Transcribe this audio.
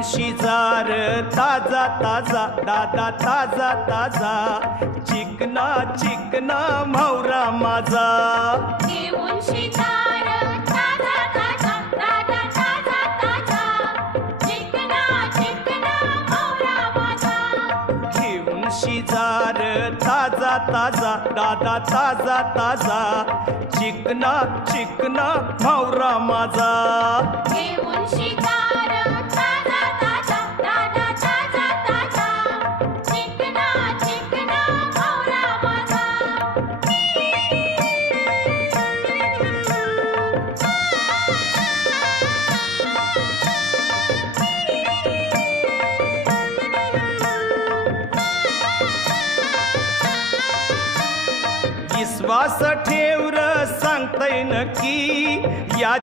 घेऊन शिजार ताजा ताजा दादा ताजा ताजा चिकना चिकना म्हावरा माझा घेऊन शिजार ताजा ताजा दादा ताजा ताजा चिकना चिकना म्हावरा माझा घेऊन शिजार ताजा ताजा दादा ताजा ताजा चिकना चिकना म्हावरा माझा घेऊन शिकार ताजा ताजा दादा ताजा ताजा चिकना चिकना म्हावरा माझा विश्वास ठेव र सांगतय नक्की या